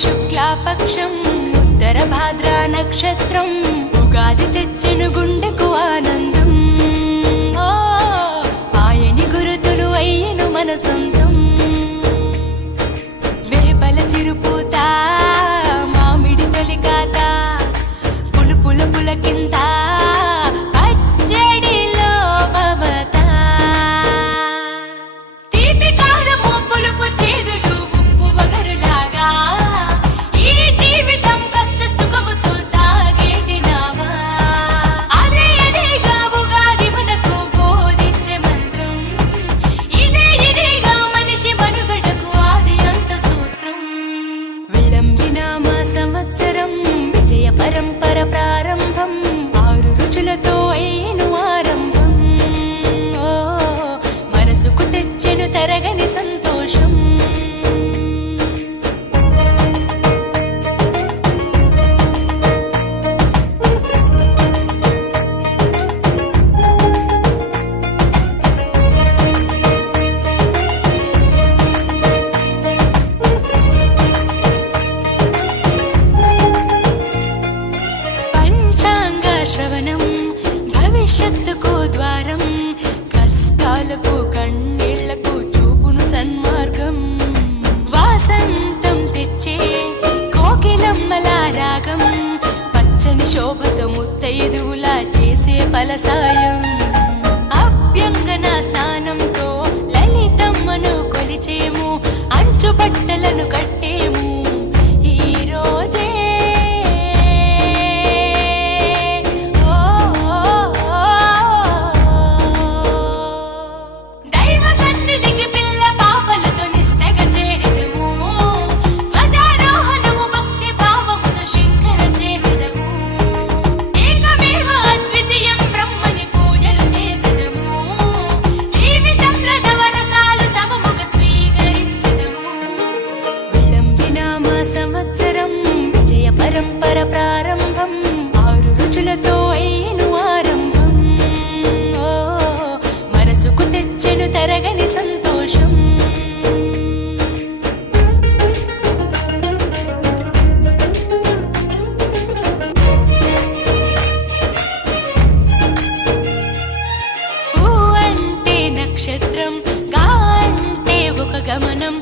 శుక్లాపక్షం ఉత్తర భాద్ర నక్షత్రం ఉగాది తెచ్చెను గుండెకు ఆనందం. ఆయని గురుతులు అయ్యను మన సొంతం. వేపల చిరుపూత మామిడి తొలికాత పులుపుల పులకింత పచ్చడిలో మమత. తీపి కారము పులుపు చేదులు ఉప్పు వగరులాగా ఈ జీవితం కష్ట సుఖముతో సాగేటి నావా. అదే అదేగా ఉగాది మనకు బోధించే మంత్రం. ఇదేగా మనిషి మనుగడకు ఆది అంత సూత్రం. విళంబినామ సంవత్సరం విజయ పరంపర ప్రారంభం. 6 రుచులతో అయ్యను ఆరంభం. మనసుకు తెచ్చెను తరగని సంతోషం. పంచాంగ శ్రవణం భవిష్యత్తుకు ద్వారం. కష్టాలకు కన్నీళ్లకు చూపును సన్మార్గం. వాసంతం తెచ్చే కోకిలమ్మల రాగం. పచ్చని శోభతో ముత్తైదువులా చేసే ఫలసాయం. అభ్యంగన స్నానంతో లలితమ్మను కొలిచేము. అంచు బట్టలను కట్టేము ఈ రోజే. దైవ సన్నిధికి పిల్ల పాపలతో నిష్టగా చేరెదము. ధ్వజారోహణము భక్తి భావముతో శంకర చేసెదము. ఏకమేవ అద్వితీయం బ్రహ్మని పూజలు చేసెదము. జీవితంలో నవరసాలు సమముగా స్వీకరించెదము. విళంబినామ సంవత్సరం విజయ పరంపర ప్రారంభం. 6 రుచులతో అయ్యను ఆరంభం. మనసుకు తెచ్చెను తరగని సంతోషం. ఊ అంటే నక్షత్రం, గా అంటే ఒక గమనం.